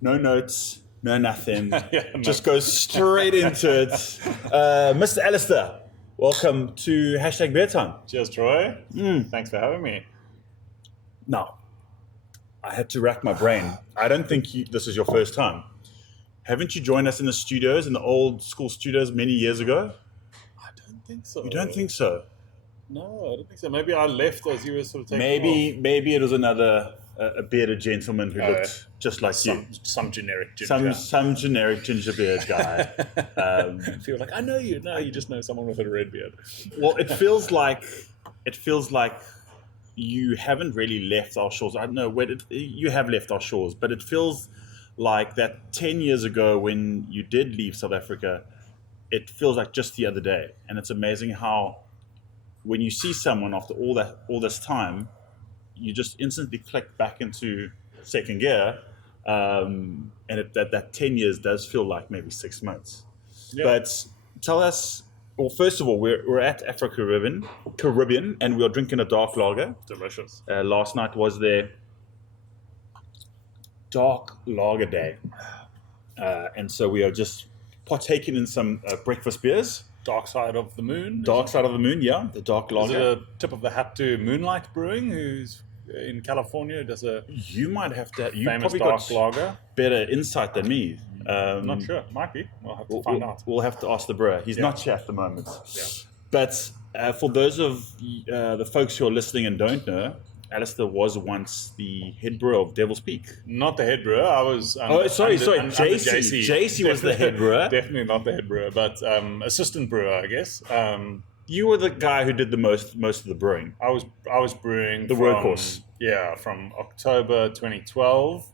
No notes, no nothing. No. Just go straight into it. Mr. Alistair, welcome to #beertime. Cheers, Troye. Thanks for having me. Now, I had to rack my brain. I don't think this is your first time. Haven't you joined us in the studios, in the old school studios many years ago? I don't think so. You don't think so? No, I don't think so. Maybe I left as you were sort of taking off. Maybe it was another a bearded gentleman who looked just like you. Some generic ginger. Some generic ginger beard guy. I feel like I know you. No, you just know someone with a red beard. Well, it feels like you haven't really left our shores. I don't know where you have left our shores, but it feels like that 10 years ago when you did leave South Africa, it feels like just the other day. And it's amazing how when you see someone after all this time, you just instantly click back into second gear. And that 10 years does feel like maybe 6 months. Yeah. But tell us, well, first of all, we're at Caribbean, and we are drinking a dark lager. Delicious. Last night was their dark lager day. And so we are just partaking in some breakfast beers. Dark Side of the Moon. Dark Side of the Moon, yeah. The dark lager. Is it a tip of the hat to Moonlight Brewing, who's in California, does a you might have to. You famous probably dark got lager? better insight than me. I'm not sure. Might be. We'll have to find out. We'll have to ask the brewer. He's not here at the moment. Yeah. But for those of the folks who are listening and don't know, Alistair was once the head brewer of Devil's Peak. Not the head brewer. I was. Sorry. JC was the head brewer. Definitely not the head brewer, but assistant brewer, I guess. You were the guy who did the most of the brewing. I was brewing the workhorse. Yeah, from October 2012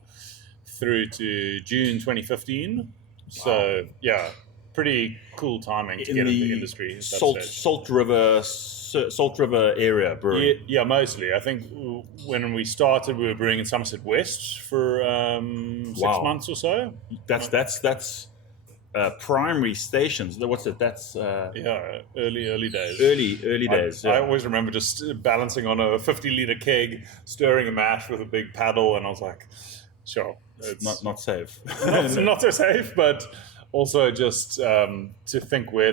through to June 2015. Wow. So yeah, pretty cool timing to get into the industry. Salt River area brewing. Yeah, mostly. I think when we started, we were brewing in Somerset West for 6 months or so. That's primary stations. What's it? That's early days. Early days. I always remember just balancing on a 50-liter keg, stirring a mash with a big paddle, and I was like, sure, it's not safe. not so safe, but also just to think where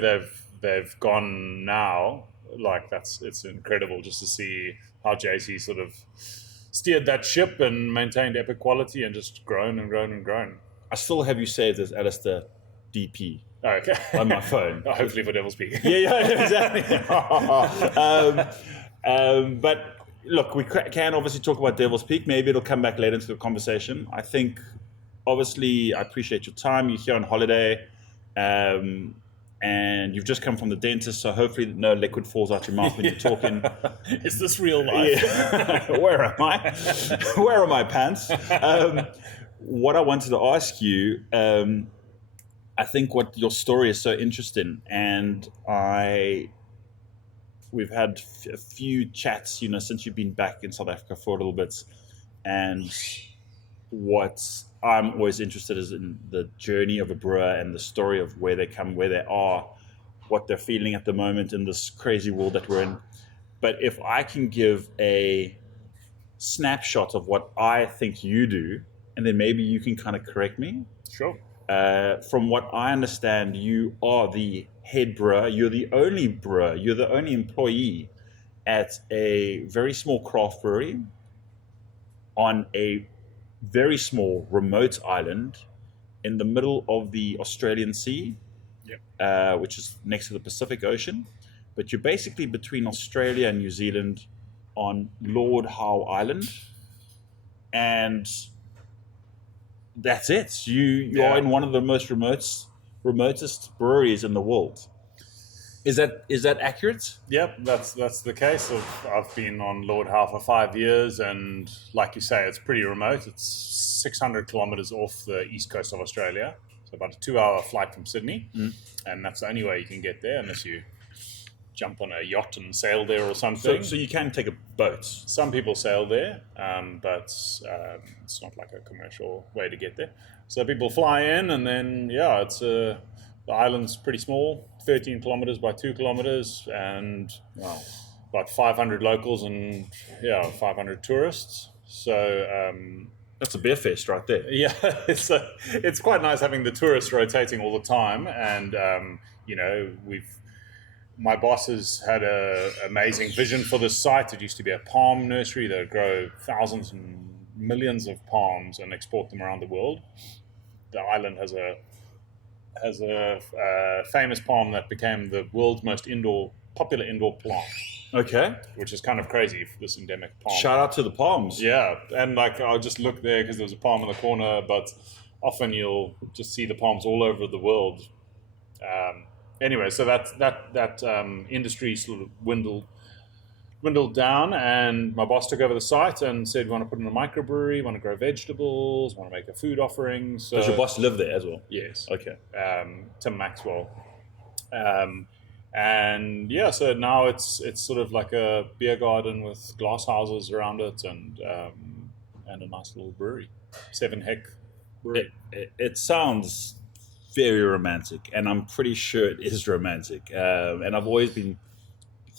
they've gone now. Like it's incredible just to see how JC sort of steered that ship and maintained epic quality and just grown and grown and grown. I still have you saved as Alistair DP. Okay. On my phone. Hopefully for Devil's Peak. Yeah, exactly. But look, we can obviously talk about Devil's Peak. Maybe it'll come back later into the conversation. I think, obviously, I appreciate your time. You're here on holiday. And you've just come from the dentist, so hopefully no liquid falls out your mouth when you're talking. Is this real life? Yeah. Where am I? Where are my pants? What I wanted to ask you, I think what your story is so interesting, and we've had a few chats, since you've been back in South Africa for a little bit, and what I'm always interested is in the journey of a brewer and the story of where they come, where they are, what they're feeling at the moment in this crazy world that we're in. But if I can give a snapshot of what I think you do, and then maybe you can kind of correct me. Sure. From what I understand, you are the head brewer. You're the only brewer. You're the only employee at a very small craft brewery on a very small remote island in the middle of the Australian Sea, which is next to the Pacific Ocean. But you're basically between Australia and New Zealand on Lord Howe Island. And that's it. You are in one of the most remotest breweries in the world. Is that accurate? Yep, that's the case. I've been on Lord Howe for 5 years, and like you say, it's pretty remote. It's 600 kilometers off the east coast of Australia, so about a 2-hour flight from Sydney, and that's the only way you can get there unless you jump on a yacht and sail there or something. So you can take a boat. Some people sail there, but it's not like a commercial way to get there. So people fly in, and then the island's pretty small, 13 kilometers by 2 kilometers, and about 500 locals and 500 tourists. So That's a beer fest right there. Yeah, it's quite nice having the tourists rotating all the time, and my boss has had an amazing vision for this site. It used to be a palm nursery that would grow thousands and millions of palms and export them around the world. The island has a famous palm that became the world's most popular indoor plant. Okay. Which is kind of crazy for this endemic palm. Shout out to the palms. Yeah, and I'll just look there because there's a palm in the corner, but often you'll just see the palms all over the world. Anyway, so that industry sort of dwindled down, and my boss took over the site and said, "We want to put in a microbrewery, want to grow vegetables, want to make a food offering." So, does your boss live there as well? Yes. Okay. Tim Maxwell. And yeah, so now it's sort of like a beer garden with glass houses around it, and a nice little brewery, 7-hectare brewery. It sounds very romantic, and I'm pretty sure it is romantic. And I've always been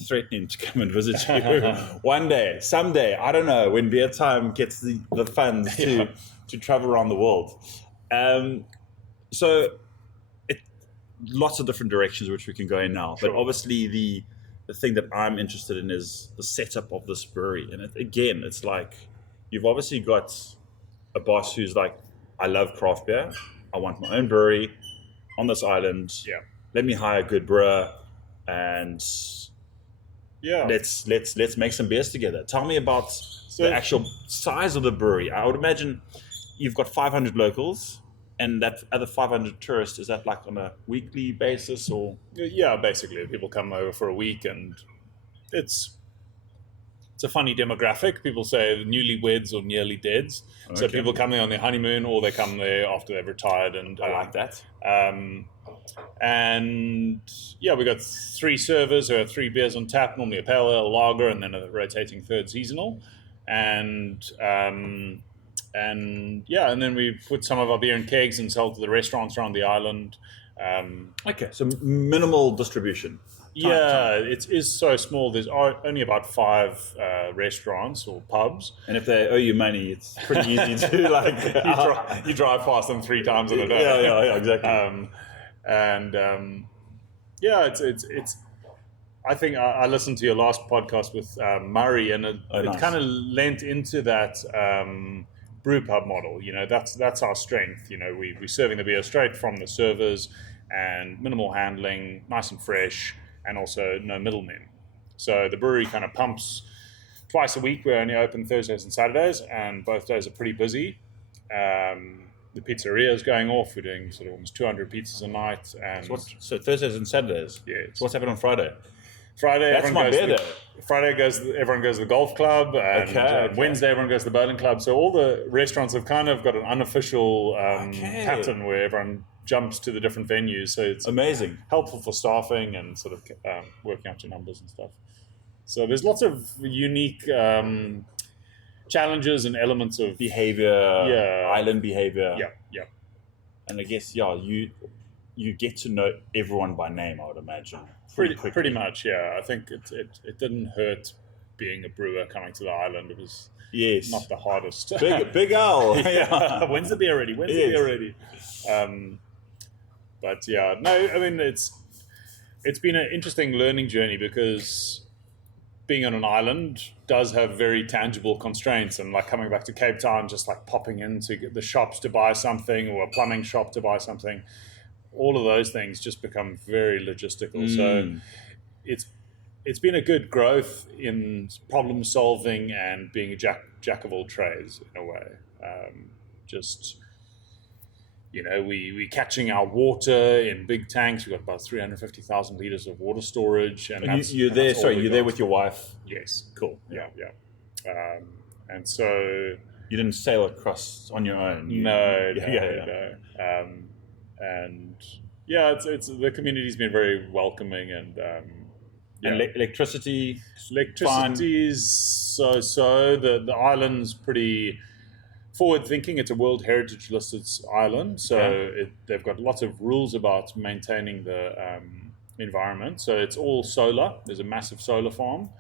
threatening to come and visit you one day, someday. I don't know, when Beer Time gets the funds to travel around the world. So lots of different directions which we can go in now. Sure. But obviously the thing that I'm interested in is the setup of this brewery. And it's like you've obviously got a boss who's like, I love craft beer. I want my own brewery on this island. Yeah. Let me hire a good brewer and let's make some beers together. Tell me about the actual size of the brewery. I would imagine you've got 500 locals. And that other 500 tourists, is that like on a weekly basis or? Yeah, basically. People come over for a week, and it's a funny demographic. People say newlyweds or nearly deads. Okay. So people come there on their honeymoon, or they come there after they've retired. And I like that. And yeah, we got 3 servers who have 3 beers on tap, normally a pale ale, a lager, and then a rotating third seasonal. And then we put some of our beer in kegs and sell to the restaurants around the island. Okay, so minimal distribution. It is so small. There's only about 5 restaurants or pubs. And if they owe you money, it's pretty easy to like... you drive past them 3 times in a day. Yeah, exactly. It's. I think I listened to your last podcast with Murray, and it kind of lent into that brew pub model. That's our strength. We're serving the beer straight from the servers, and minimal handling, nice and fresh, and also no middlemen. So the brewery kind of pumps twice a week. We're only open Thursdays and Saturdays, and both days are pretty busy. The pizzeria is going off. We're doing sort of almost 200 pizzas a night. And so Thursdays and Saturdays? Yeah. So what's happening on Friday? That's my beer day. Everyone goes to the golf club, and Wednesday everyone goes to the bowling club. So all the restaurants have kind of got an unofficial pattern where everyone jumps to the different venues. So it's amazing, helpful for staffing and sort of working out your numbers and stuff. So there's lots of unique challenges and elements of behavior, island behavior. Yeah. And I guess you get to know everyone by name, I would imagine. Pretty much, yeah. I think it didn't hurt being a brewer coming to the island. It was not the hardest. Big Al. Yeah. When's the beer ready? But yeah, no. I mean, it's been an interesting learning journey, because being on an island does have very tangible constraints, and like coming back to Cape Town, just like popping into the shops to buy something, or a plumbing shop to buy something. All of those things just become very logistical. So it's been a good growth in problem solving and being a jack of all trades in a way. We're catching our water in big tanks. We've got about 350,000 liters of water storage. And you're there with your wife? Yes. Cool. Yeah. And so... You didn't sail across on your own? No. And yeah, it's the community's been very welcoming, and electricity is so. The island's pretty forward thinking. It's a World Heritage listed island, so they've got lots of rules about maintaining the environment. So it's all solar. There's a massive solar farm.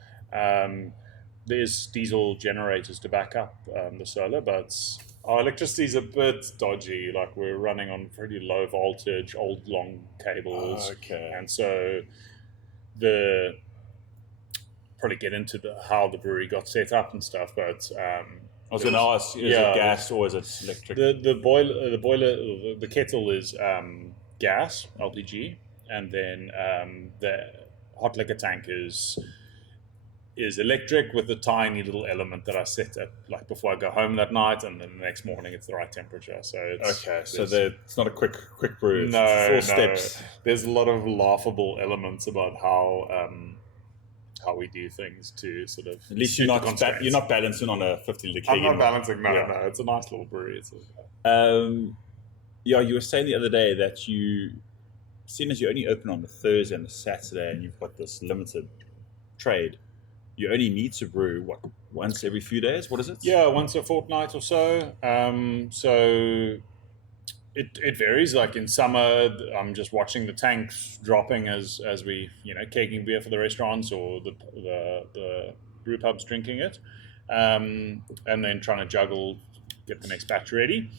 There's diesel generators to back up the solar, but Our electricity is a bit dodgy. Like we're running on pretty low voltage, old long cables, Okay. and so the probably get into how the brewery got set up and stuff. But I was going to ask: is it gas or is it electric? The kettle is gas LPG, and then the hot liquor tank is electric with a tiny little element that I set at like before I go home that night, and then the next morning it's the right temperature. So it's okay. So it's not a quick brew. No, it's 4 steps. There's a lot of laughable elements about how we do things to sort of. At least you're not balancing on a 50-liter keg. I'm not balancing. No. It's a nice little brewery. Yeah, you were saying the other day that seeing as you only open on the Thursday and the Saturday, and you've got this limited trade, you only need to brew once every few days. What is it? Yeah, once a fortnight or so. So it varies. Like in summer, I'm just watching the tanks dropping as we kegging beer for the restaurants or the brew pubs drinking it, and then trying to juggle, get the next batch ready.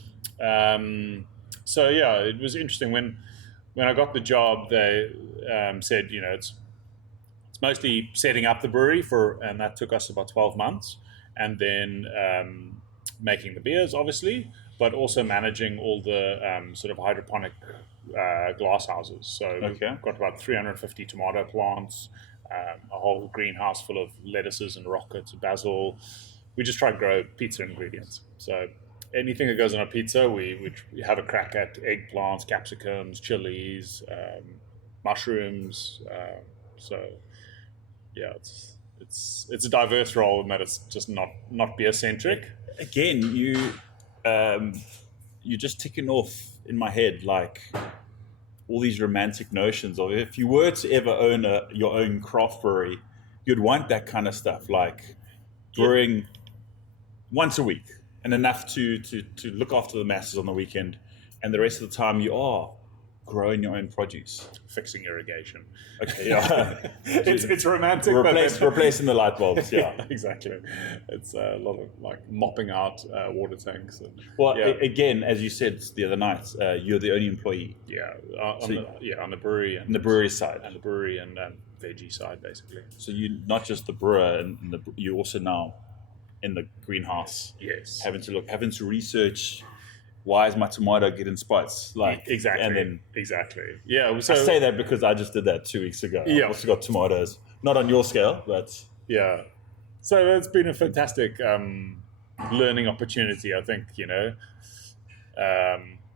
So yeah, it was interesting when I got the job. They said it's mostly setting up the brewery and that took us about 12 months, and then making the beers, obviously, but also managing all the sort of hydroponic glass houses. So we've got about 350 tomato plants, a whole greenhouse full of lettuces and rockets, basil. We just try to grow pizza ingredients. So anything that goes on a pizza, we have a crack at: eggplants, capsicums, chilies, mushrooms. So yeah, it's a diverse role in that it's just not beer centric. Again, you're just ticking off in my head like all these romantic notions of if you were to ever own your own craft brewery, you'd want that kind of stuff, like brewing once a week and enough to look after the masses on the weekend, and the rest of the time you are growing your own produce, fixing irrigation. Okay, yeah, it's romantic. Replacing the light bulbs. Yeah, exactly. It's a lot of like mopping out water tanks. Again, as you said the other night, you're the only employee. Yeah, on the brewery and the brewery side, and the brewery and veggie side, basically. So you're not just the brewer, and you also now in the greenhouse. Yes, having to research. Why is my tomato getting spots? Like exactly, and then exactly. Yeah, so I say that because I just did that 2 weeks ago. Yeah, I also got tomatoes, not on your scale, but yeah. So it's been a fantastic learning opportunity. I think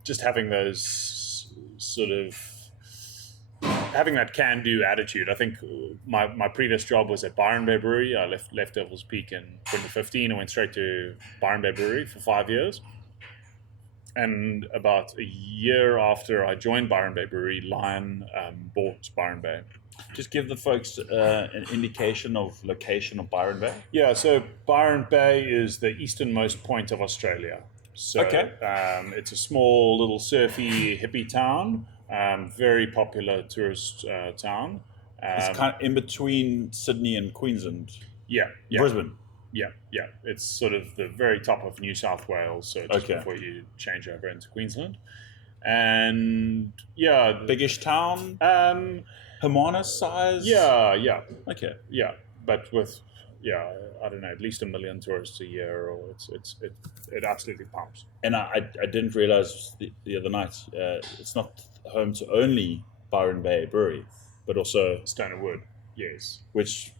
just having those sort of having that can-do attitude. I think my previous job was at Byron Brewery. I left Devil's Peak in 2015 and went straight to Byron Brewery for 5 years. And about a year after I joined Byron Bay Brewery, Lion bought Byron Bay. Just give the folks an indication of location of Byron Bay. Yeah, so Byron Bay is the easternmost point of Australia. So it's a small little surfy hippie town, very popular tourist town. It's kind of in between Sydney and Queensland. Yeah. Brisbane. Yeah. It's sort of the very top of New South Wales, so just before you change over into Queensland. And yeah, biggish town. Hermanus size. Yeah. Okay. Yeah, but with I don't know, at least 1 million tourists a year, or it absolutely pumps. And I didn't realize the other night it's not home to only Byron Bay Brewery, but also Stone & Wood. Yes, which.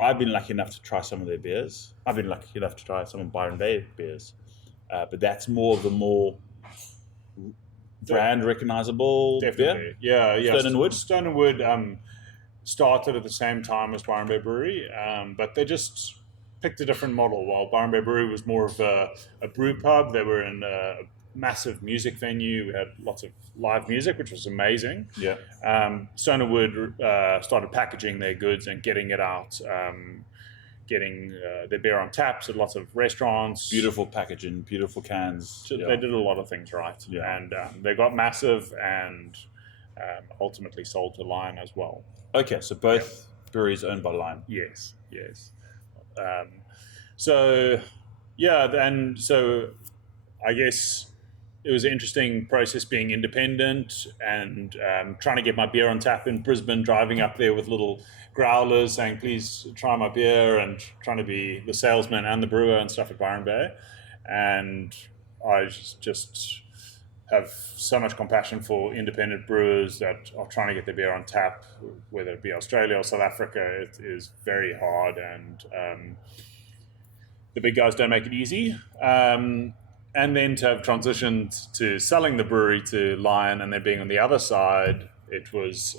I've been lucky enough to try some of their beers. I've been lucky enough to try some of Byron Bay beers, but that's more brand recognizable definitely. beer. Yeah. Stone & Wood started at the same time as Byron Bay Brewery, but they just picked a different model. While Byron Bay Brewery was more of a brew pub, they were in a massive music venue. We had lots of live music, which was amazing. Yeah. Stone & Wood started packaging their goods and getting it out, getting their beer on taps at lots of restaurants. Beautiful packaging, beautiful cans. They did a lot of things right. Yeah. And they got massive and ultimately sold to Lion as well. Okay, so both breweries owned by Lion. Yes. So I guess it was an interesting process being independent and trying to get my beer on tap in Brisbane, driving up there with little growlers saying, please try my beer, and trying to be the salesman and the brewer and stuff at Byron Bay. And I just have so much compassion for independent brewers that are trying to get their beer on tap, whether it be Australia or South Africa. It is very hard, and the big guys don't make it easy. And then to have transitioned to selling the brewery to Lion and then being on the other side, it was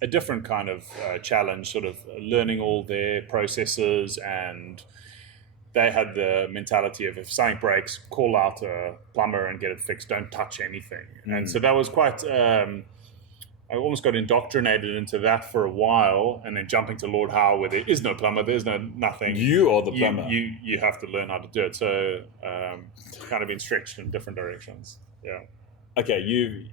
a different kind of challenge, sort of learning all their processes. And they had the mentality of, if something breaks, call out a plumber and get it fixed. Don't touch anything. And so that was quite... I almost got indoctrinated into that for a while, and then jumping to Lord Howe, where there is no plumber, there's nothing. You are the plumber. You have to learn how to do it. So kind of been stretched in different directions. Yeah. Okay,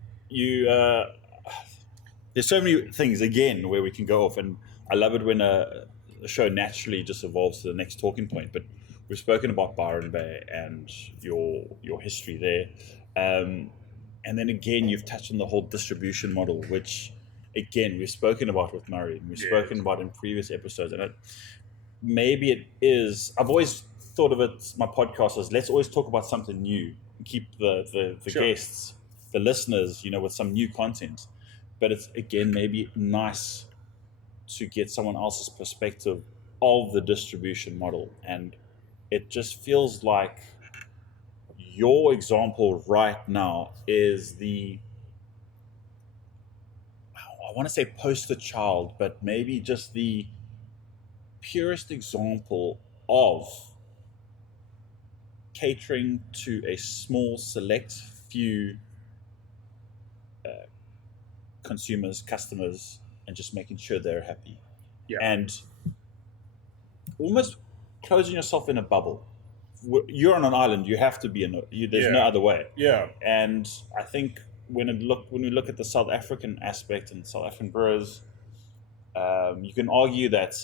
there's so many things again where we can go off, and I love it when a show naturally just evolves to the next talking point. But we've spoken about Byron Bay and your history there. And then again, you've touched on the whole distribution model, which, again, we've spoken about with Murray, and we've spoken about in previous episodes. And maybe it is, I've always thought of it, my podcast, as let's always talk about something new and keep the guests, the listeners, with some new content. But it's, again, maybe nice to get someone else's perspective of the distribution model. And it just feels like your example right now is I want to say poster child, but maybe just the purest example of catering to a small, select few consumers, customers, and just making sure they're happy. Yeah. And almost closing yourself in a bubble. You're on an island. You have to be there's no other way. Yeah. And I think when we look at the South African aspect and South African brewers, you can argue that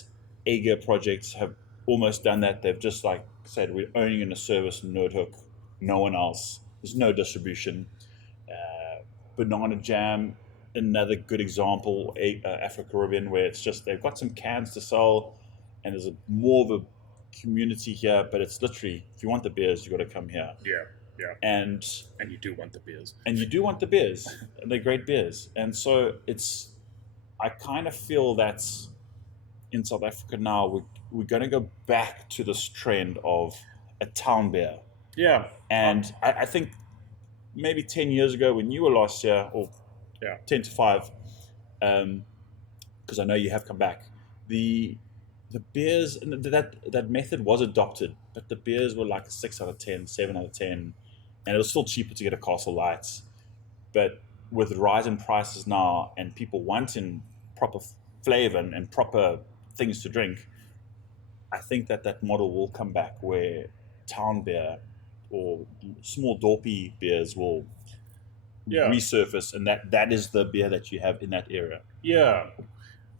Ager projects have almost done that. They've just said, we're only going to service Noordhoek, no one else. There's no distribution. Banana Jam, another good example. Afro Caribbean, where it's just they've got some cans to sell, and there's more of a community here, but it's literally, if you want the beers, you got to come here. Yeah. And you do want the beers. And they're great beers. And so I kind of feel that in South Africa now, we're going to go back to this trend of a town beer. Yeah. And I think maybe 10 years ago when you were last year, or 10 to 5, because I know you have come back, the beers, that method was adopted, but the beers were like 6 out of 10, 7 out of 10, and it was still cheaper to get a Castle Lights. But with rising prices now and people wanting proper flavor and proper things to drink, I think that model will come back, where town beer or small dorpy beers will resurface, and that is the beer that you have in that area. Yeah.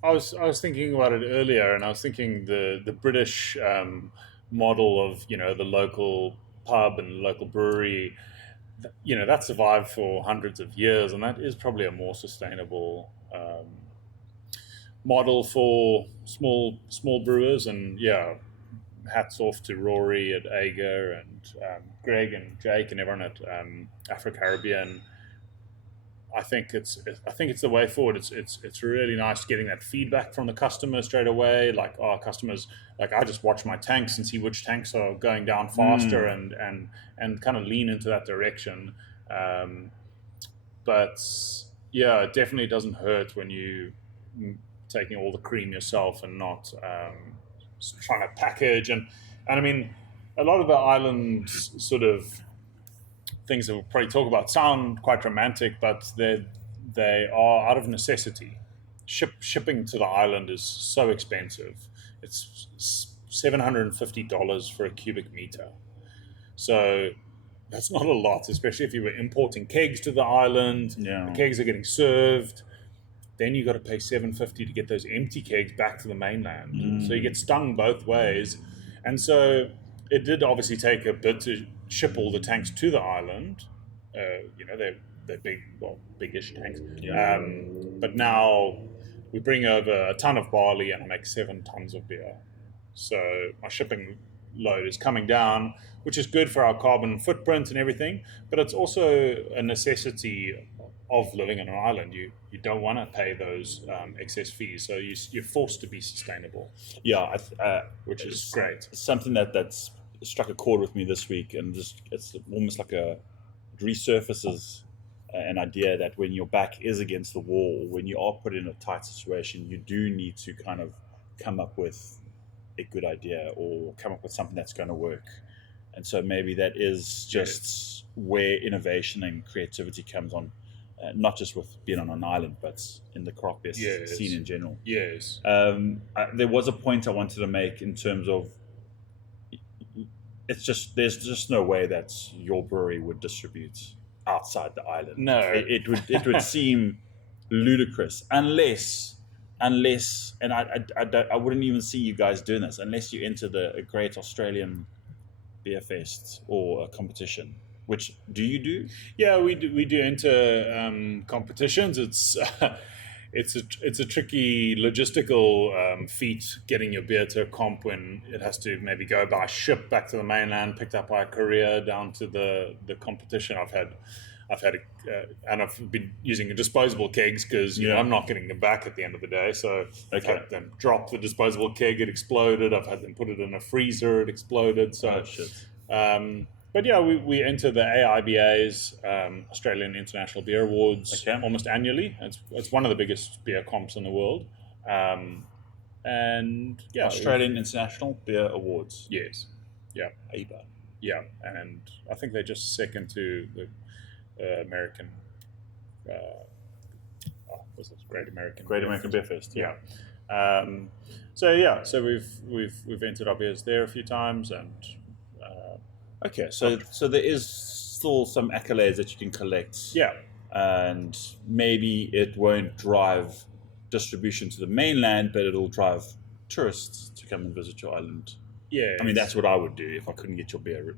I was thinking about it earlier, and I was thinking the British model of the local pub and local brewery, that survived for hundreds of years, and that is probably a more sustainable model for small brewers. And hats off to Rory at Ager and Greg and Jake and everyone at Afro Caribbean. I think it's the way forward. It's really nice getting that feedback from the customer straight away. Like, our customers, I just watch my tanks and see which tanks are going down faster and kind of lean into that direction. But it definitely doesn't hurt when you taking all the cream yourself and not trying to package. And I mean, a lot of the island sort of things that we'll probably talk about sound quite romantic, but they are out of necessity. Shipping to the island is so expensive. It's $750 for a cubic meter. So that's not a lot, especially if you were importing kegs to the island. Yeah. The kegs are getting served. Then you got to pay $750 to get those empty kegs back to the mainland. So you get stung both ways. And so it did obviously take a bit to ship all the tanks to the island. They're big, well, biggish tanks. Yeah. But now we bring over a ton of barley and I make 7 tons of beer. So my shipping load is coming down, which is good for our carbon footprint and everything. But it's also a necessity of living on an island. You don't want to pay those excess fees, so you're forced to be sustainable. Yeah, which is great. Something that's struck a chord with me this week, and it's almost like it resurfaces an idea that when your back is against the wall, when you are put in a tight situation, you do need to kind of come up with a good idea or come up with something that's going to work. And so maybe that is just where innovation and creativity comes on, not just with being on an island, but in the craft beer scene in general. Yes. There was a point I wanted to make in terms of there's just no way that your brewery would distribute outside the island. No, it would seem ludicrous unless, and I wouldn't even see you guys doing this unless you enter a Great Australian Beer Fest or a competition. Which do you do? Yeah, we do enter competitions. It's it's a tricky logistical feat getting your beer to a comp when it has to maybe go by ship back to the mainland, picked up by a courier down to the competition. I've had and I've been using disposable kegs because I'm not getting them back at the end of the day. So I've had them drop the disposable keg, it exploded. I've had them put it in a freezer, it exploded. So but yeah, we enter the AIBA's Australian International Beer Awards almost annually. It's one of the biggest beer comps in the world. And yeah, Australian International Beer Awards. Yes. Yeah. AIBA. Yeah, and I think they're just second to the American. What's this? Great American Beer Fest. Yeah. So we've entered our beers there a few times and. Okay, so there is still some accolades that you can collect. Yeah. And maybe it won't drive distribution to the mainland, but it'll drive tourists to come and visit your island. Yeah. I mean, that's what I would do if I couldn't get your beer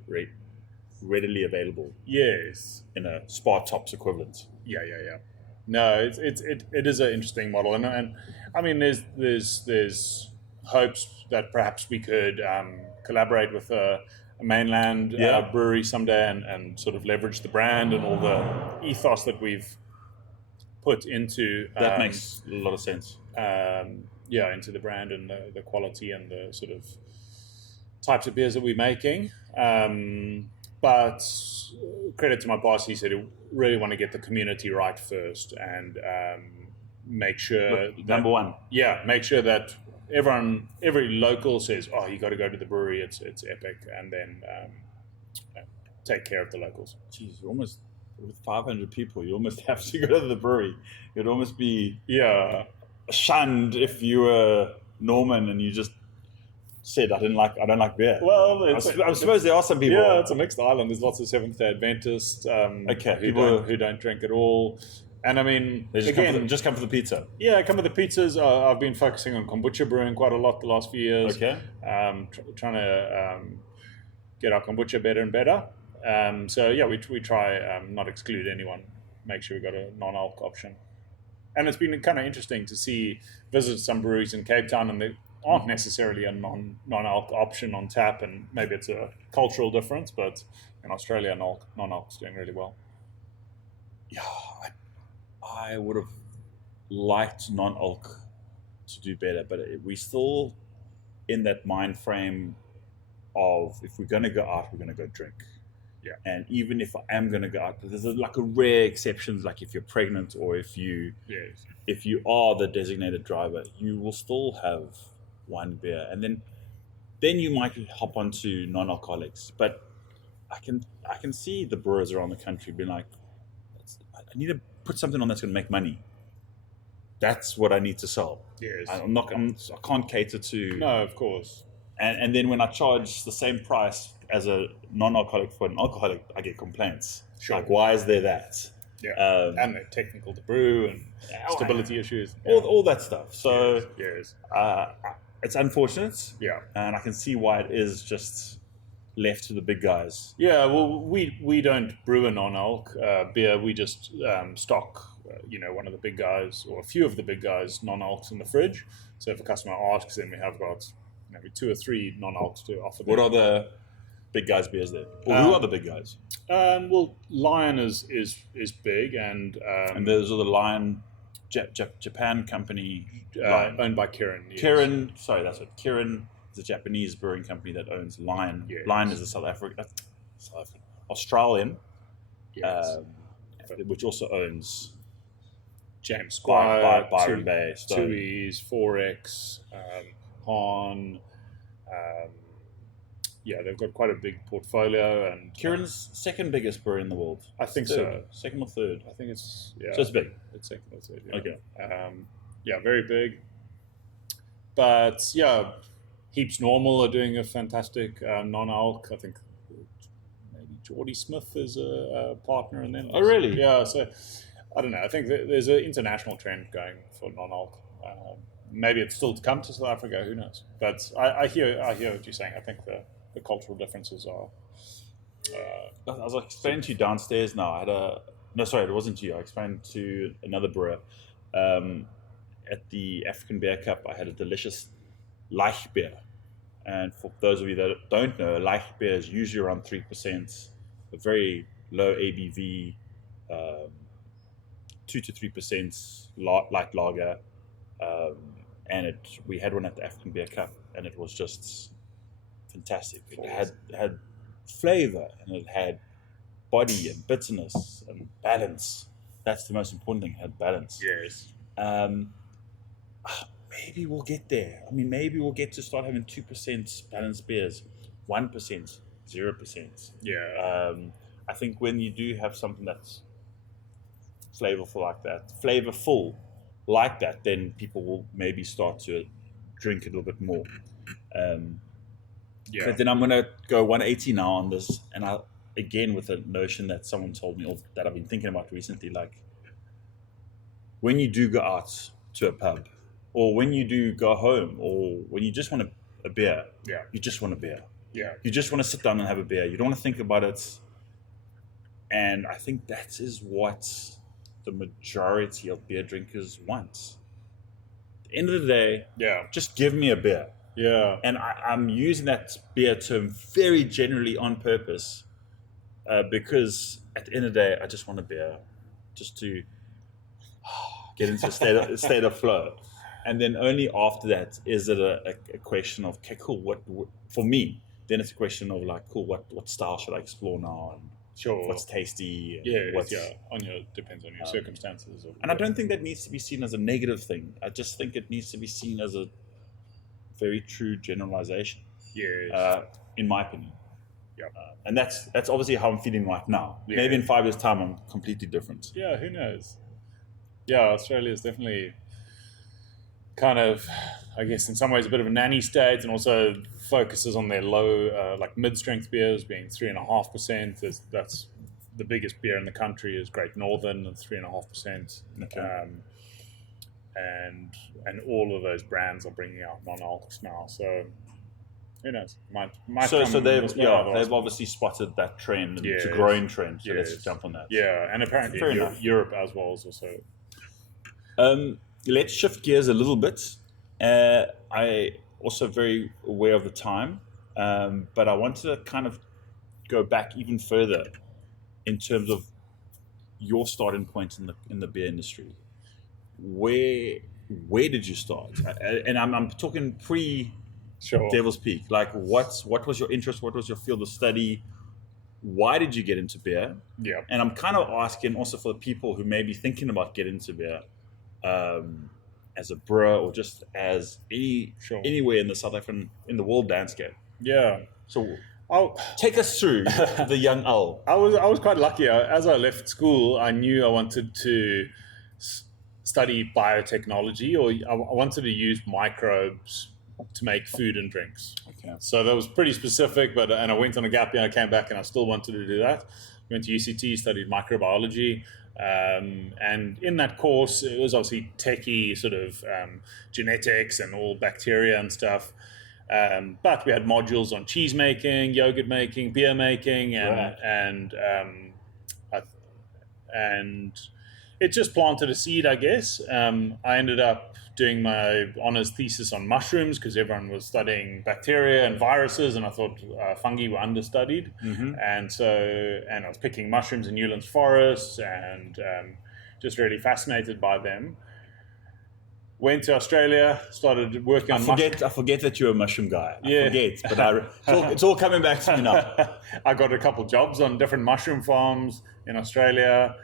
readily available. Yes. In a Spa Tops equivalent. Yeah. No, it is an interesting model, and I mean, there's hopes that perhaps we could collaborate with a mainland brewery someday and sort of leverage the brand and all the ethos that we've put into that makes a lot of sense. Into the brand and the quality and the sort of types of beers that we're making. But credit to my boss, he said he really want to get the community right first and make sure number one. Yeah, make sure that every local says, "Oh, you got to go to the brewery. It's epic," and then take care of the locals. Jeez, almost with 500 people, you almost have to go to the brewery. It'd almost be shunned if you were Norman and you just said, "I don't like beer." Well, I suppose there are some people. Yeah, it's a mixed island. There's lots of Seventh-day Adventists who don't drink at all. And I mean, they just come for the pizza. Yeah, come for the pizzas. I've been focusing on kombucha brewing quite a lot the last few years. Okay. Trying to get our kombucha better and better. So yeah, we try not exclude anyone. Make sure we got a non-alc option. And it's been kind of interesting to visit some breweries in Cape Town, and they aren't necessarily a non-alc option on tap. And maybe it's a cultural difference, but in Australia, non-alc's doing really well. Yeah. I would have liked non-alc to do better, but we're still in that mind frame of if we're going to go out, we're going to go drink. Yeah. And even if I am going to go out, there's like a rare exceptions, like if you're pregnant or if you are the designated driver, you will still have one beer, and then you might hop onto non-alcoholics. But I can see the brewers around the country being like, I need to put something on that's going to make money. That's what I need to sell. Yes. I can't cater to. No, of course. And then when I charge the same price as a non-alcoholic for an alcoholic, I get complaints. Sure. Like, why is there that? Yeah. And they're technical to brew and stability issues. All that stuff. So yes. It's unfortunate. Yeah. And I can see why it is just left to the big guys. Yeah, well, we don't brew a non-alc beer. We just stock, one of the big guys or a few of the big guys non-alcs in the fridge. So if a customer asks, then we have got maybe 2 or 3 non-alcs to offer them. What are the big guys beers there? Or who are the big guys? Well, Lion is big, and those are the Lion Japan company owned by Kirin. Yes. Kirin, sorry, that's what Kirin is a Japanese brewing company that owns Lion. Yes. Lion is a Australian, Yes. which also owns James Squire, Byron Bay, Tui's, 4X, Han. They've got quite a big portfolio, and Kirin's second biggest brewery in the world. I think so. Second or third? I think it's So it's big. It's second or third. Yeah. Okay. Very big. But Heaps Normal are doing a fantastic non-alc. I think maybe Geordie Smith is a partner in them. Oh, really? Yeah. So I don't know. I think there's an international trend going for non-alc. Maybe it's still to come to South Africa. Who knows? But I hear what you're saying. I think the cultural differences are. I was explaining to you downstairs now. It wasn't you. I explained to another brewer. At the African Beer Cup, I had a delicious Laich beer. And for those of you that don't know, Laich beer is usually around 3%, a very low ABV, 2 to 3% light lager. And we had one at the African Beer Cup, and it was just fantastic. It had flavor, and it had body and bitterness and balance. That's the most important thing. It had balance. Yes. Maybe we'll get there. I mean, maybe we'll get to start having 2% balanced beers, 1%, 0%. Yeah. I think when you do have something that's flavorful like that, then people will maybe start to drink a little bit more. But then I'm going to go 180 now on this, and again with a notion that someone told me, or that I've been thinking about recently, like when you do go out to a pub, or when you do go home, or when you just want a beer, you just want a beer. Yeah. You just want to sit down and have a beer. You don't want to think about it. And I think that is what the majority of beer drinkers want. At the end of the day, just give me a beer. Yeah. And I'm using that beer term very generally on purpose, because at the end of the day, I just want a beer, just to get into a state of flow. And then only after that is it a question of, okay, cool, what for me, then it's a question of like, cool, what style should I explore now? And sure, what's tasty? Depends on your circumstances. And I don't think that needs to be seen as a negative thing. I just think it needs to be seen as a very true generalization. Yes. In my opinion. Yeah. And that's obviously how I'm feeling right now. Yeah. Maybe in 5 years' time, I'm completely different. Yeah, who knows? Yeah, Australia is definitely kind of, I guess, in some ways a bit of a nanny state, and also focuses on their low, like mid-strength beers being 3.5%. That's the biggest beer in the country is Great Northern at 3.5%. Okay. And all of those brands are bringing out non-alcs now. So who knows? So they've obviously spotted that trend, and it's a growing trend. So let's jump on that. Yeah, and apparently Europe as well is also. Let's shift gears a little bit. I also very aware of the time, but I wanted to kind of go back even further in terms of your starting point in the beer industry. Where did you start? And I'm talking pre-Devil's Peak. Like, what was your interest? What was your field of study? Why did you get into beer? Yeah. And I'm kind of asking also for the people who may be thinking about getting into beer, as a brewer or just as anywhere in the world landscape. Yeah. So take us through the young owl. I was quite lucky. As I left school, I knew I wanted to study biotechnology, or I wanted to use microbes to make food and drinks. Okay. So that was pretty specific, and I went on a gap year, I came back and I still wanted to do that. Went to UCT, studied microbiology. And in that course, it was obviously techie sort of genetics and all bacteria and stuff. But we had modules on cheese making, yogurt making, beer making, Right. and it just planted a seed, I guess. I ended up doing my honors thesis on mushrooms because everyone was studying bacteria and viruses, and I thought fungi were understudied. And I was picking mushrooms in Newlands Forest and just really fascinated by them. Went to Australia, started working on mushrooms. I forget that you're a mushroom guy. Yeah. I forget, but it's all coming back to me now. I got a couple jobs on different mushroom farms in Australia.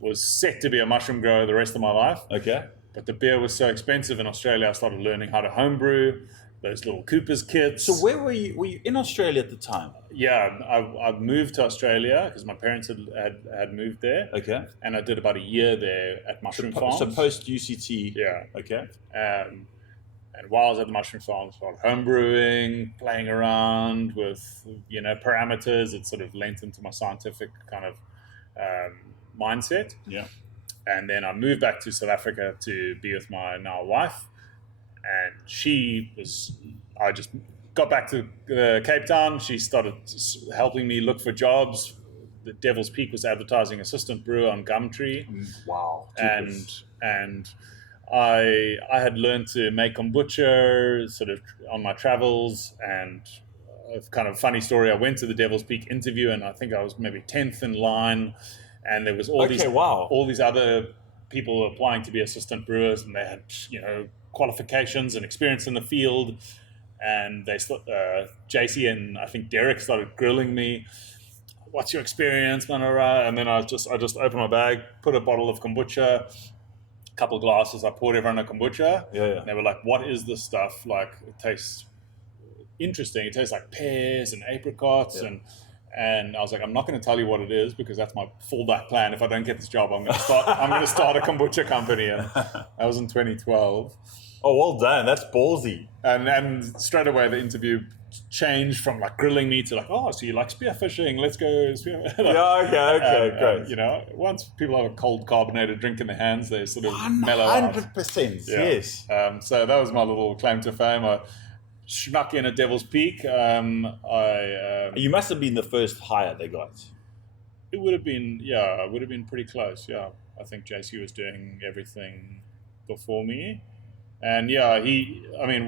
Was set to be a mushroom grower the rest of my life. Okay. But the beer was so expensive in Australia, I started learning how to homebrew those little Cooper's kits. So where were you? Were you in Australia at the time? Yeah, I moved to Australia because my parents had moved there. Okay. And I did about a year there at mushroom farms. So post UCT. Yeah. Okay. And while I was at the mushroom farm, I started homebrewing, playing around with parameters. It sort of lent into my scientific kind of mindset. Yeah. And then I moved back to South Africa to be with my now wife. And I just got back to Cape Town. She started helping me look for jobs. The Devil's Peak was advertising assistant brewer on Gumtree. Wow. And I had learned to make kombucha sort of on my travels. And a kind of funny story, I went to the Devil's Peak interview and I think I was maybe 10th in line. And there was all these other people applying to be assistant brewers, and they had qualifications and experience in the field. And they JC and I think Derek started grilling me. What's your experience, Manara? And then I just opened my bag, put a bottle of kombucha, a couple of glasses. I poured everyone a kombucha. Yeah. And they were like, "What is this stuff? Like, it tastes interesting. It tastes like pears and apricots And I was like, I'm not going to tell you what it is because that's my fallback plan. If I don't get this job, I'm going to start a kombucha company. And that was in 2012. Oh, well done. That's ballsy. And straight away the interview changed from like grilling me to like, oh, so you like spearfishing? Let's go spear. Okay, great. Once people have a cold carbonated drink in their hands, they sort of mellow out. 100%. Yes. So that was my little claim to fame. I snuck in at Devil's Peak. You must have been the first hire they got. It would have been pretty close. Yeah, I think JC was doing everything before me, and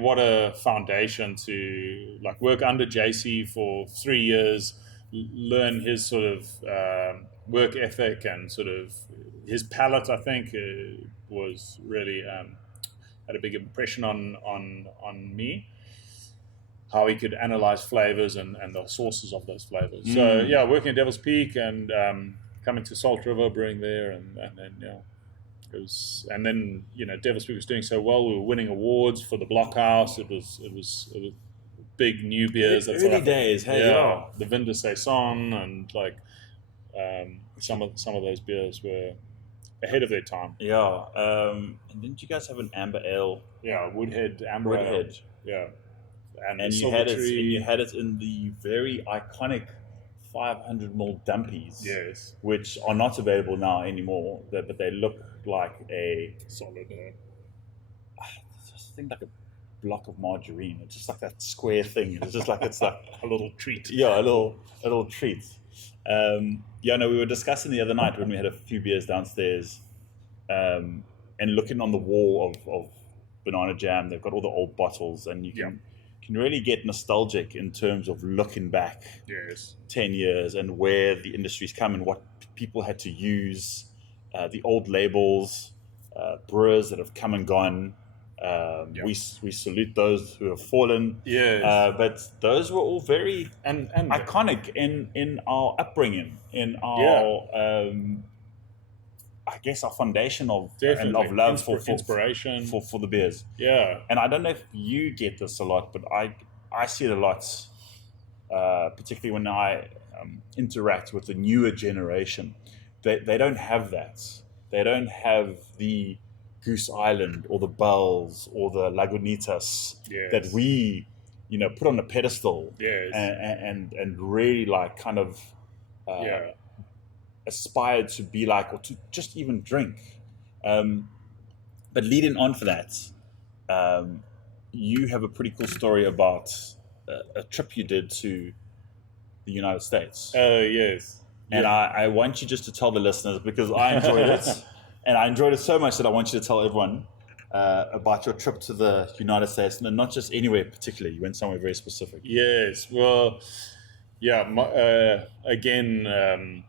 what a foundation to like work under JC for 3 years, learn his sort of work ethic and sort of his palate. I think was really had a big impression on me. How he could analyze flavors and the sources of those flavors. So working at Devil's Peak and coming to Salt River, brewing there, and then Devil's Peak was doing so well. We were winning awards for the Blockhouse. It was big new beers. Early days, the Vin de Saison and like some of those beers were ahead of their time. Yeah, and didn't you guys have an amber ale? Yeah, Woodhead amber ale. Yeah. And you had it in the very iconic 500ml dumpies, yes, which are not available now anymore. But they look like a solid. I just think like a block of margarine. It's just like that square thing. It's just like it's like a little treat. Yeah, a little treat. We were discussing the other night when we had a few beers downstairs, and looking on the wall of Banana Jam. They've got all the old bottles, and you can really get nostalgic in terms of looking back 10 years and where the industry's come and what people had to use, the old labels, brewers that have come and gone. We salute those who have fallen. But those were all very and iconic in our upbringing, in our I guess our foundation of love for inspiration for the beers. Yeah. And I don't know if you get this a lot, but I see it a lot, particularly when I interact with the newer generation. They don't have that. They don't have the Goose Island or the Bells or the Lagunitas that we, put on a pedestal and really like kind of aspired to be like, or to just even drink. But leading on for that, you have a pretty cool story about a trip you did to the United States. Oh, yes. And I want you just to tell the listeners, because I enjoyed it. And I enjoyed it so much that I want you to tell everyone about your trip to the United States. And not just anywhere particular. You went somewhere very specific. Yes. Well, yeah. Again,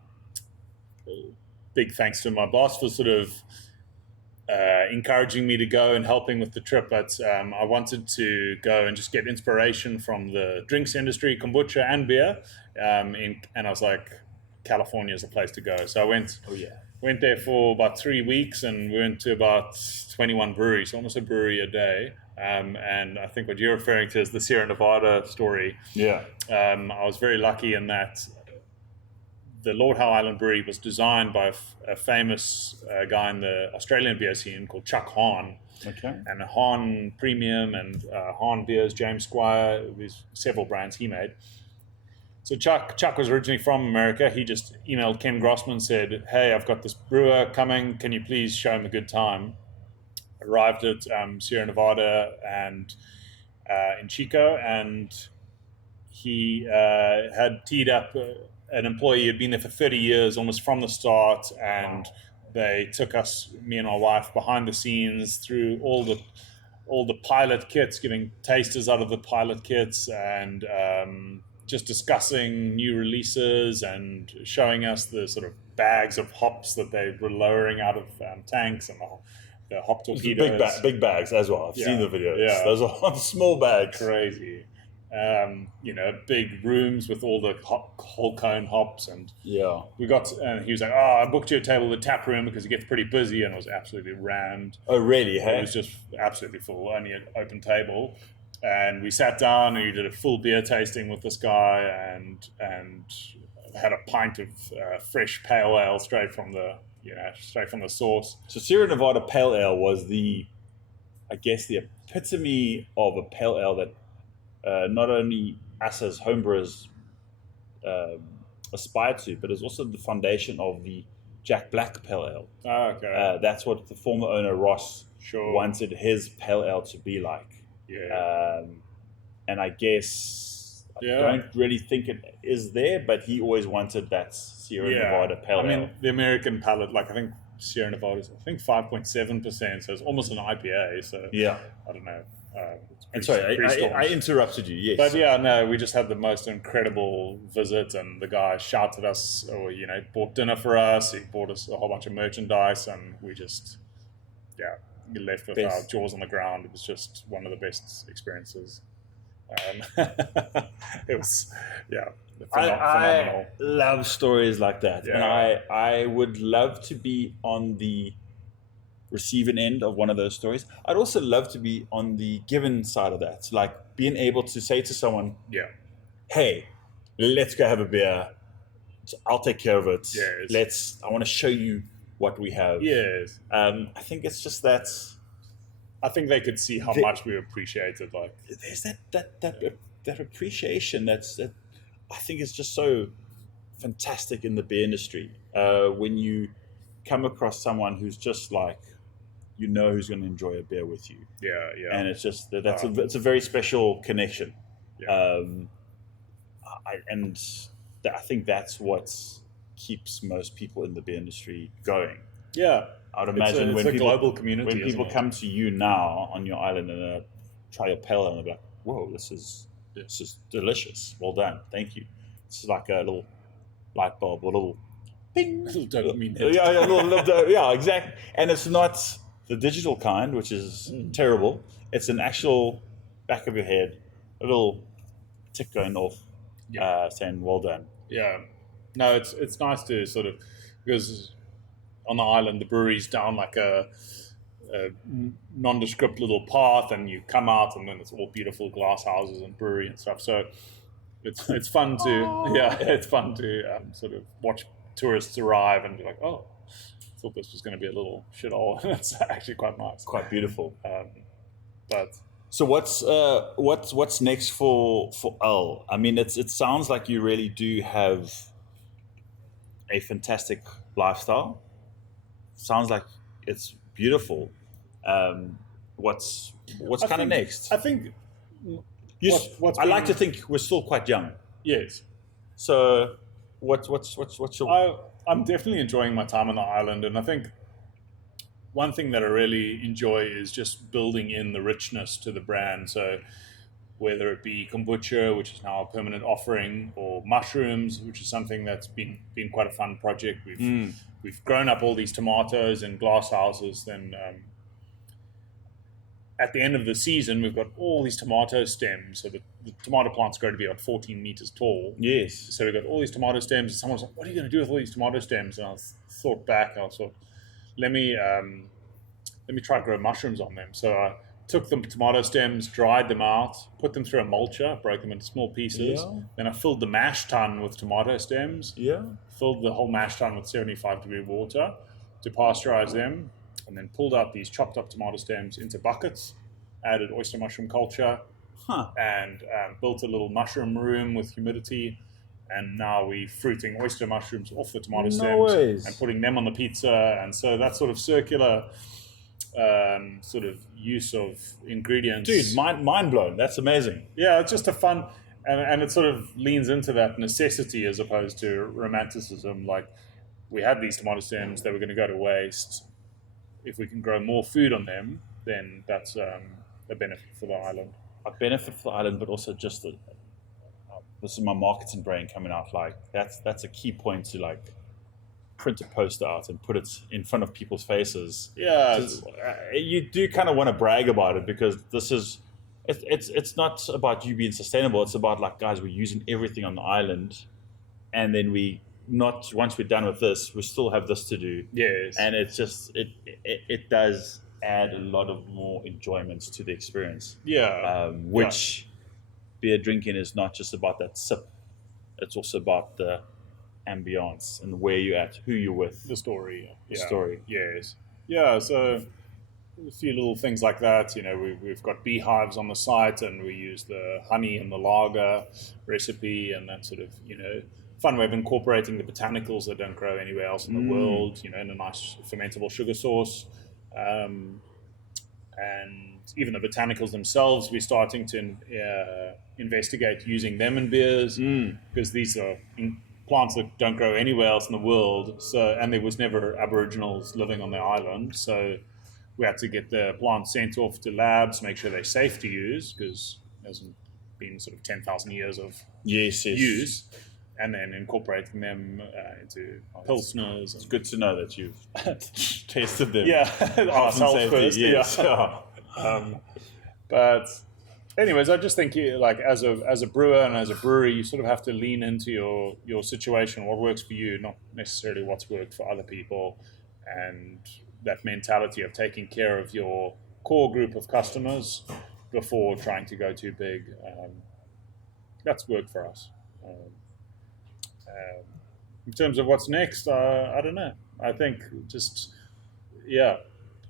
big thanks to my boss for sort of encouraging me to go and helping with the trip. But I wanted to go and just get inspiration from the drinks industry, kombucha and beer. And I was like, California is a place to go. So I went. Oh, yeah. Went there for about 3 weeks, and we went to about 21 breweries, almost a brewery a day. And I think what you're referring to is the Sierra Nevada story. Yeah. I was very lucky in that the Lord Howe Island Brewery was designed by a famous guy in the Australian beer scene called Chuck Hahn. Okay. And Hahn Premium and Hahn Beers, James Squire, these several brands he made. So Chuck was originally from America. He just emailed Ken Grossman and said, hey, I've got this brewer coming. Can you please show him a good time? Arrived at Sierra Nevada and in Chico, and he had teed up an employee who had been there for 30 years, almost from the start, and they took us, me and my wife, behind the scenes through all the pilot kits, giving tasters out of the pilot kits, and just discussing new releases and showing us the sort of bags of hops that they were lowering out of tanks and the hop torpedoes. Big bags as well. I've seen the videos. Yeah. Those are small bags. Crazy. Big rooms with all the whole cone hops. And we got, and he was like, oh, I booked you a table in the tap room because it gets pretty busy, and it was absolutely rammed. Oh, really? Hey? It was just absolutely full, only an open table. And we sat down and we did a full beer tasting with this guy, and had a pint of fresh pale ale straight from the source. So Sierra Nevada Pale Ale was the epitome of a pale ale that not only us as homebrewers aspire to, but is also the foundation of the Jack Black Pale Ale. Oh, okay. That's what the former owner Ross wanted his pale ale to be like. Yeah. And I guess I don't really think it is there, but he always wanted that Sierra Nevada Pale Ale. I mean, the American palate, like I think Sierra Nevada is 5.7%, so it's almost an IPA. So I don't know. And sorry, I interrupted you. Yes, but we just had the most incredible visit, and the guy shouted at us, or bought dinner for us. He bought us a whole bunch of merchandise, and we just left with our jaws on the ground. It was just one of the best experiences. It was phenomenal. I love stories like that, and I would love to be on the receiving end of one of those stories. I'd also love to be on the given side of that, like being able to say to someone, hey, let's go have a beer, I'll take care of it. I want to show you what we have. I think it's just that I think they could see how much we appreciated. Like there's that appreciation that I think is just so fantastic in the beer industry. When you come across someone who's just like, who's going to enjoy a beer with you. And it's just it's a very special connection. I think that's what keeps most people in the beer industry going. I'd imagine it's a global community. When people come to you now on your island and try your pale ale, and they're like, "Whoa, this is delicious. Well done, thank you." It's like a little light bulb, a little ping, little dopamine. Exactly. And it's not the digital kind, which is terrible. It's an actual back of your head, a little tick going off, saying "Well done." No, it's nice to sort of, because on the island the brewery's down like a nondescript little path, and you come out and then it's all beautiful glass houses and brewery and stuff. So it's fun to sort of watch tourists arrive and be like, oh, I thought this was going to be a little shithole. It's actually quite nice, quite beautiful. But so what's next for Al? I mean, it sounds like you really do have a fantastic lifestyle. Sounds like it's beautiful. what's I kind of think- next? I think You, what's I like to been- think we're still quite young. yes. So what's your I'm definitely enjoying my time on the island, and I think one thing that I really enjoy is just building in the richness to the brand. So whether it be kombucha, which is now a permanent offering, or mushrooms, which is something that's been quite a fun project. We've grown up all these tomatoes in glass houses. Then at the end of the season, we've got all these tomato stems. So the tomato plants grow to be about 14 meters tall. yes? So we've got all these tomato stems, and someone's like, "What are you going to do with all these tomato stems?" And I thought back, I thought, let me try to grow mushrooms on them. So I took the tomato stems, dried them out, put them through a mulcher, broke them into small pieces. Yeah. Then I filled the mash tun with tomato stems, Yeah. filled the whole mash tun with 75-degree water to pasteurize them, and then pulled out these chopped up tomato stems into buckets, added oyster mushroom culture, Huh. and built a little mushroom room with humidity. And now we're fruiting oyster mushrooms off the tomato No stems ways. and putting them on the pizza. And so that sort of circular sort of use of ingredients. Dude, mind blown. That's amazing. Yeah, it's just a fun, and it sort of leans into that necessity as opposed to romanticism. Like, we had these tomato stems that were going to go to waste. If we can grow more food on them, then that's a benefit for the island. A benefit for the island, but also just this is my marketing brain coming out. Like that's a key point to like print a poster out and put it in front of people's faces. Yeah, You do kind of want to brag about it because this is it's not about you being sustainable. It's about like, guys, we're using everything on the island, and then once we're done with this, we still have this to do. yes, And it's just it does add a lot of more enjoyment to the experience. yeah, Which beer drinking is not just about that sip; it's also about the ambience and where you're at, who you're with. the story, The story. yes, yeah. So a few little things like that. You know, we've got beehives on the site, and we use the honey and the lager recipe, and that sort of fun way of incorporating the botanicals that don't grow anywhere else in the world. In a nice fermentable sugar sauce. And even the botanicals themselves, we're starting to investigate using them in beers because these are plants that don't grow anywhere else in the world. So, and there was never Aboriginals living on the island, so we had to get the plants sent off to labs, make sure they're safe to use because there hasn't been sort of 10,000 years of Yes. use, and then incorporating them into pilsners. It's good to know that you've tasted them. Yeah, Health and ourselves safety, first. yes. But anyways, I just think like as a brewer and as a brewery, you sort of have to lean into your situation, what works for you, not necessarily what's worked for other people, and that mentality of taking care of your core group of customers before trying to go too big. That's worked for us. In terms of what's next, I don't know. I think just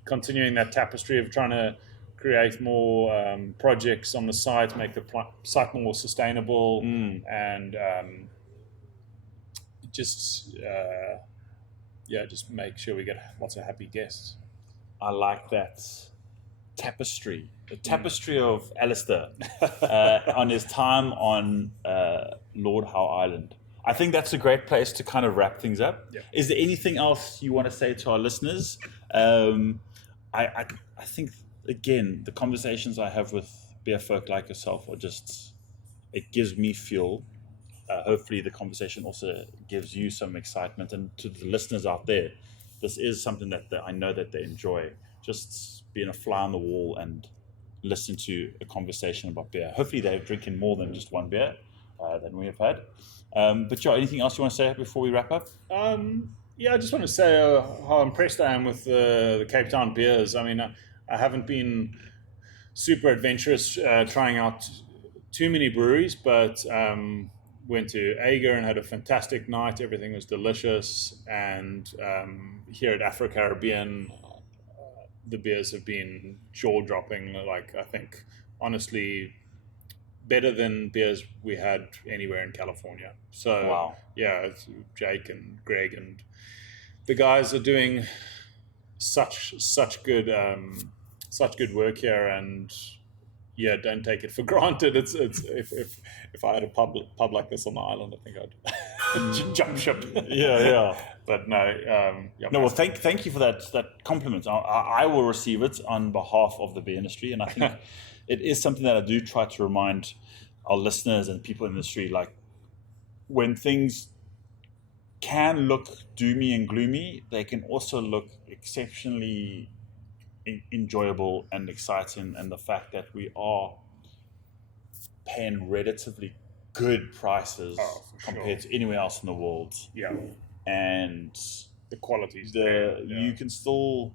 continuing that tapestry of trying to create more projects on the site, make the site more sustainable, and just make sure we get lots of happy guests. I like that tapestry. The tapestry of Alistair on his time on Lord Howe Island. I think that's a great place to kind of wrap things up. Yeah. Is there anything else you want to say to our listeners? I think, again, the conversations I have with beer folk like yourself are just, it gives me fuel. Hopefully the conversation also gives you some excitement. And to the listeners out there, this is something that I know that they enjoy. Just being a fly on the wall and listen to a conversation about beer. Hopefully they're drinking more than just one beer than we have had. But Joe, anything else you want to say before we wrap up? I just want to say how impressed I am with the Cape Town beers. I mean, I haven't been super adventurous trying out too many breweries, but went to Ager and had a fantastic night. Everything was delicious. And here at Afro Caribbean, the beers have been jaw-dropping. Like, I think, honestly, better than beers we had anywhere in California. So, wow. Yeah, it's Jake and Greg and the guys are doing such good such good work here, and yeah, don't take it for granted. It's if I had a pub like this on the island, I think I'd jump ship. Yeah. But no, yeah, No, well, thank you for that compliment. I will receive it on behalf of the beer industry, and I think it is something that I do try to remind our listeners and people in the industry, like when things can look doomy and gloomy, they can also look exceptionally enjoyable and exciting, and the fact that we are paying relatively good prices compared to anywhere else in the world. Yeah, and the qualities you can still,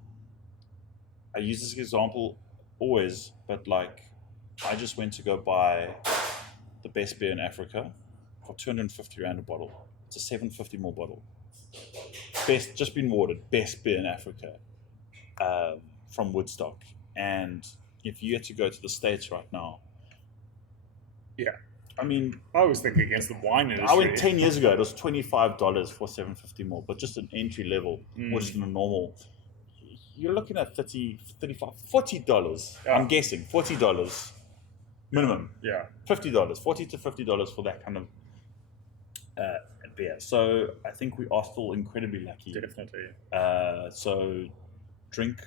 I use this example always, but like I just went to go buy the best beer in Africa for 250 rand a bottle. It's a 750 ml bottle, best, just been awarded best beer in Africa from Woodstock. And if you had to go to the States right now, yeah, I mean, I was thinking against the wine industry. I went 10 years ago, it was $25 for 750 ml, but just an entry level, worse than a normal. You're looking at $30, $35, $40. Yeah. I'm guessing $40 minimum. Yeah, $50, $40 to $50 for that kind of beer. So I think we are still incredibly lucky. definitely. So drink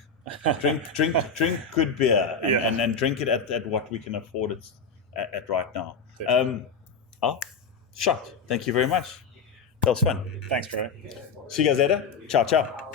good beer, and drink it at what we can afford it at right now. Shot. Thank you very much. That was fun. Thanks, bro. See you guys later. Ciao, ciao.